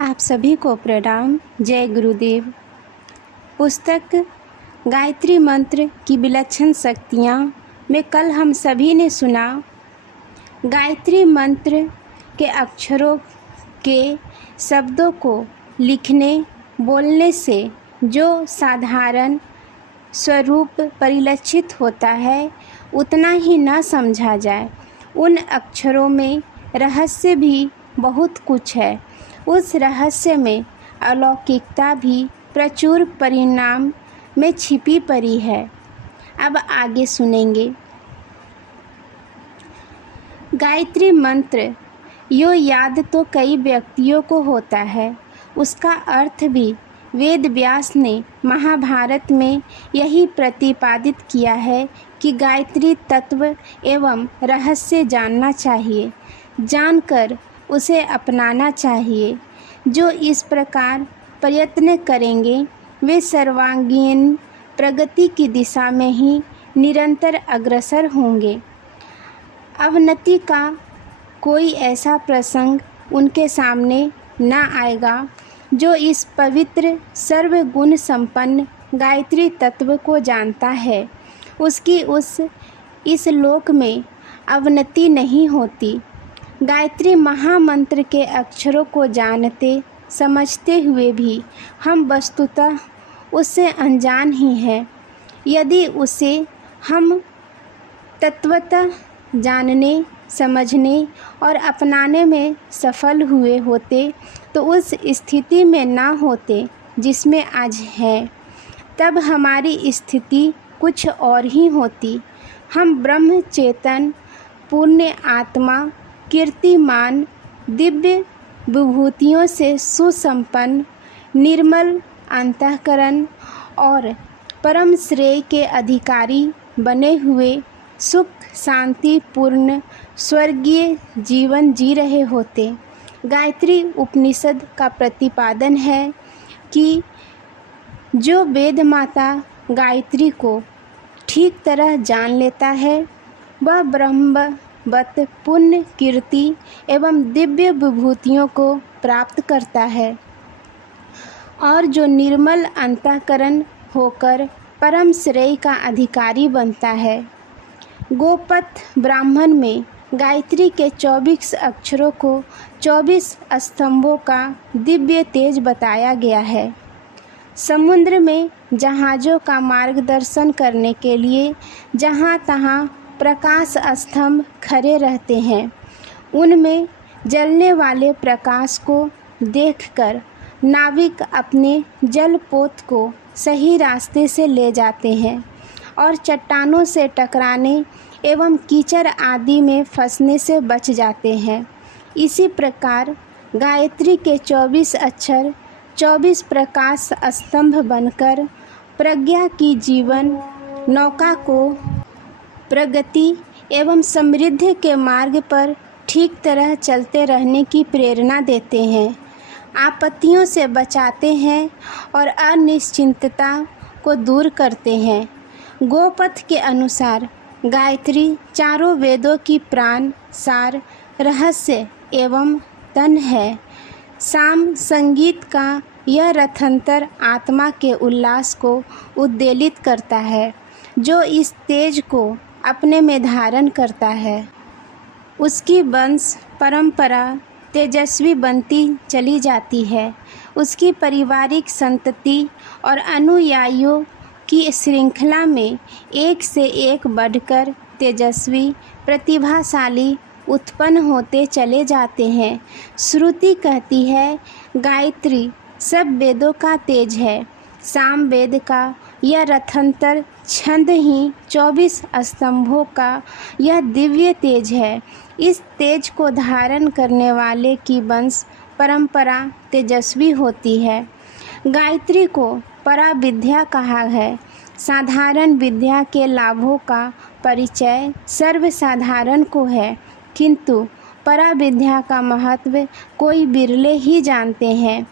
आप सभी को प्रणाम। जय गुरुदेव। पुस्तक गायत्री मंत्र की विलक्षण शक्तियाँ में कल हम सभी ने सुना। गायत्री मंत्र के अक्षरों के शब्दों को लिखने बोलने से जो साधारण स्वरूप परिलक्षित होता है उतना ही न समझा जाए। उन अक्षरों में रहस्य भी बहुत कुछ है। उस रहस्य में अलौकिकता भी प्रचुर परिणाम में छिपी पड़ी है। अब आगे सुनेंगे। गायत्री मंत्र यो याद तो कई व्यक्तियों को होता है, उसका अर्थ भी वेद व्यास ने महाभारत में यही प्रतिपादित किया है कि गायत्री तत्व एवं रहस्य जानना चाहिए, जानकर उसे अपनाना चाहिए। जो इस प्रकार प्रयत्न करेंगे वे सर्वांगीण प्रगति की दिशा में ही निरंतर अग्रसर होंगे। अवनति का कोई ऐसा प्रसंग उनके सामने न आएगा जो इस पवित्र सर्वगुण संपन्न गायत्री तत्व को जानता है, उसकी इस लोक में अवनति नहीं होती। गायत्री महामंत्र के अक्षरों को जानते समझते हुए भी हम वस्तुतः उससे अनजान ही हैं। यदि उसे हम तत्वतः जानने, समझने और अपनाने में सफल हुए होते तो उस स्थिति में ना होते जिसमें आज है। तब हमारी स्थिति कुछ और ही होती। हम ब्रह्म चेतन पुण्य आत्मा कीर्तिमान दिव्य विभूतियों से सुसंपन्न निर्मल अंतःकरण और परम श्रेय के अधिकारी बने हुए सुख शांतिपूर्ण स्वर्गीय जीवन जी रहे होते। गायत्री उपनिषद का प्रतिपादन है कि जो वेद माता गायत्री को ठीक तरह जान लेता है वह ब्रह्मवत पुण्य कीर्ति एवं दिव्य विभूतियों को प्राप्त करता है और जो निर्मल अंतःकरण होकर परम श्रेय का अधिकारी बनता है। गोपथ ब्राह्मण में गायत्री के 24 अक्षरों को 24 स्तंभों का दिव्य तेज बताया गया है। समुद्र में जहाज़ों का मार्गदर्शन करने के लिए जहाँ तहाँ प्रकाश स्तंभ खड़े रहते हैं। उनमें जलने वाले प्रकाश को देखकर नाविक अपने जलपोत को सही रास्ते से ले जाते हैं और चट्टानों से टकराने एवं कीचड़ आदि में फंसने से बच जाते हैं। इसी प्रकार गायत्री के 24 अक्षर 24 प्रकाश स्तंभ बनकर प्रज्ञा की जीवन नौका को प्रगति एवं समृद्धि के मार्ग पर ठीक तरह चलते रहने की प्रेरणा देते हैं, आपत्तियों से बचाते हैं और अनिश्चिंतता को दूर करते हैं। गोपथ के अनुसार गायत्री चारों वेदों की प्राण सार रहस्य एवं तन है। साम संगीत का यह रथंतर आत्मा के उल्लास को उद्वेलित करता है। जो इस तेज को अपने में धारण करता है उसकी वंश परंपरा तेजस्वी बनती चली जाती है। उसकी पारिवारिक संतति और अनुयायियों की श्रृंखला में एक से एक बढ़कर तेजस्वी प्रतिभाशाली उत्पन्न होते चले जाते हैं। श्रुति कहती है गायत्री सब वेदों का तेज है। साम वेद का यह रथंतर छंद ही 24 स्तंभों का यह दिव्य तेज है। इस तेज को धारण करने वाले की वंश परंपरा तेजस्वी होती है। गायत्री को पराविद्या कहा है। साधारण विद्या के लाभों का परिचय सर्वसाधारण को है, किंतु पराविद्या का महत्व कोई बिरले ही जानते हैं।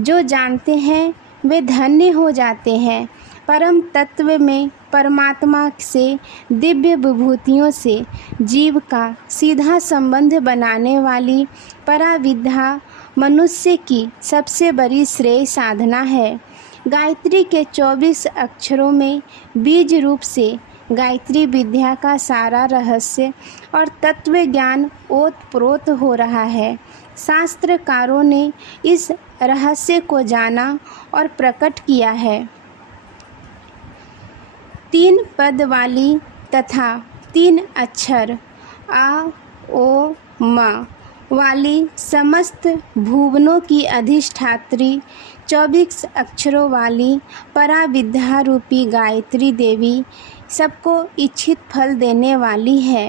जो जानते हैं वे धन्य हो जाते हैं। परम तत्व में परमात्मा से दिव्य विभूतियों से जीव का सीधा संबंध बनाने वाली पराविद्या मनुष्य की सबसे बड़ी श्रेय साधना है। गायत्री के 24 अक्षरों में बीज रूप से गायत्री विद्या का सारा रहस्य और तत्व ज्ञान ओतप्रोत हो रहा है। शास्त्रकारों ने इस रहस्य को जाना और प्रकट किया है। 3 पद वाली तथा 3 अक्षर आ, ओ, म वाली समस्त भुवनों की अधिष्ठात्री 24 अक्षरों वाली पराविद्या रूपी गायत्री देवी सबको इच्छित फल देने वाली है।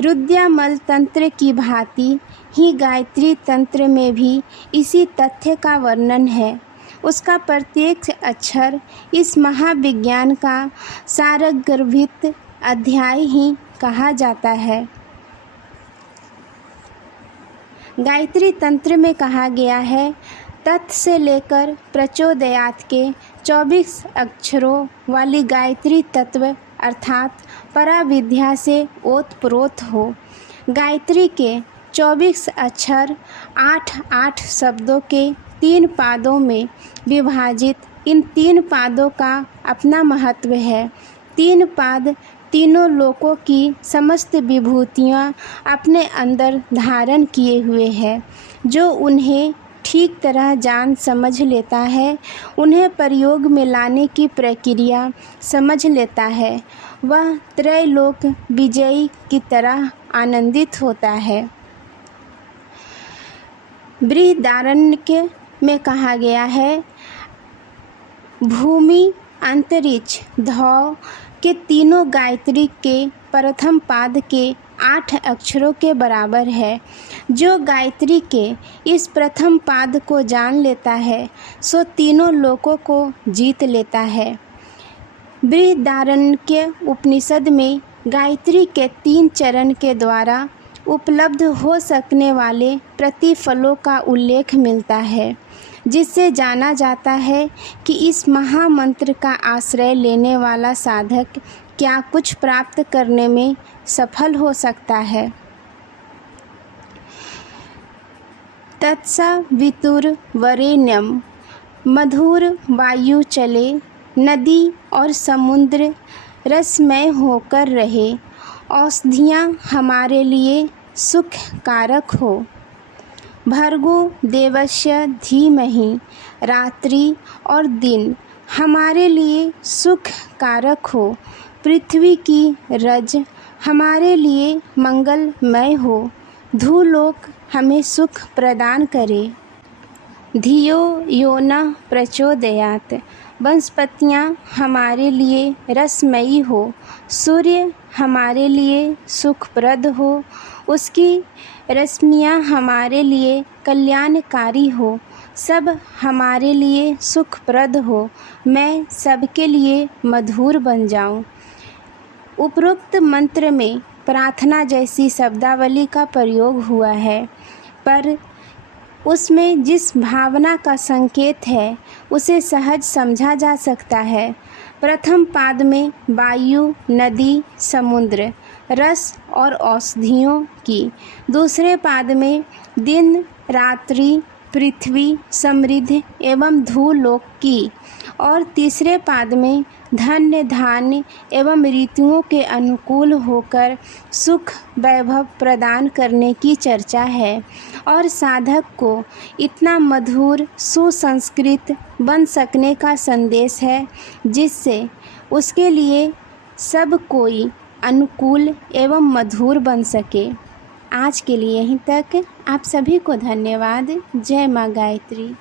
रुद्रयामल तंत्र की भांति ही गायत्री तंत्र में भी इसी तथ्य का वर्णन है। उसका प्रत्येक अक्षर इस महाविज्ञान का सारगर्भित अध्याय ही कहा जाता है। गायत्री तंत्र में कहा गया है, तत् से लेकर प्रचोदयात के 24 अक्षरों वाली गायत्री तत्व अर्थात पराविद्या से ओतप्रोत हो। गायत्री के 24 अक्षर 8-8 शब्दों के 3 पादों में विभाजित इन 3 पादों का अपना महत्व है। 3 पाद तीनों लोकों की समस्त विभूतियाँ अपने अंदर धारण किए हुए है। जो उन्हें ठीक तरह जान समझ लेता है, उन्हें प्रयोग में लाने की प्रक्रिया समझ लेता है, वह त्रैलोक विजयी की तरह आनंदित होता है। बृहदारण्यक में कहा गया है, भूमि अंतरिक्ष धौ के तीनों गायत्री के प्रथम पाद के 8 अक्षरों के बराबर है। जो गायत्री के इस प्रथम पाद को जान लेता है, सो तीनों लोकों को जीत लेता है। बृहदारण्यक उपनिषद में गायत्री के 3 चरण के द्वारा उपलब्ध हो सकने वाले प्रतिफलों का उल्लेख मिलता है, जिससे जाना जाता है कि इस महामंत्र का आश्रय लेने वाला साधक क्या कुछ प्राप्त करने में सफल हो सकता है। तत्सवितुर्वरेण्यं मधुर वायु चले, नदी और समुद्र रसमय होकर रहे, औषधियाँ हमारे लिए सुख कारक हो। भर्गो देवस्य धीमहि, रात्रि और दिन हमारे लिए सुख कारक हो। पृथ्वी की रज हमारे लिए मंगलमय हो। धूलोक हमें सुख प्रदान करे। धियो यो न प्रचोदयात, वनस्पतियाँ हमारे लिए रसमयी हो। सूर्य हमारे लिए सुखप्रद हो, उसकी रश्मियाँ हमारे लिए कल्याणकारी हो। सब हमारे लिए सुखप्रद हो, मैं सबके लिए मधुर बन जाऊं। उपरोक्त मंत्र में प्रार्थना जैसी शब्दावली का प्रयोग हुआ है, पर उसमें जिस भावना का संकेत है उसे सहज समझा जा सकता है। प्रथम पाद में वायु, नदी, समुद्र, रस और औषधियों की, दूसरे पाद में दिन, रात्रि, पृथ्वी, समृद्धि एवं धूलोक की, और तीसरे पाद में धन्य, धान्य एवं ऋतुओं के अनुकूल होकर सुख वैभव प्रदान करने की चर्चा है। और साधक को इतना मधुर सुसंस्कृत बन सकने का संदेश है, जिससे उसके लिए सब कोई अनुकूल एवं मधुर बन सके। आज के लिए यहीं तक। आप सभी को धन्यवाद। जय माँ गायत्री।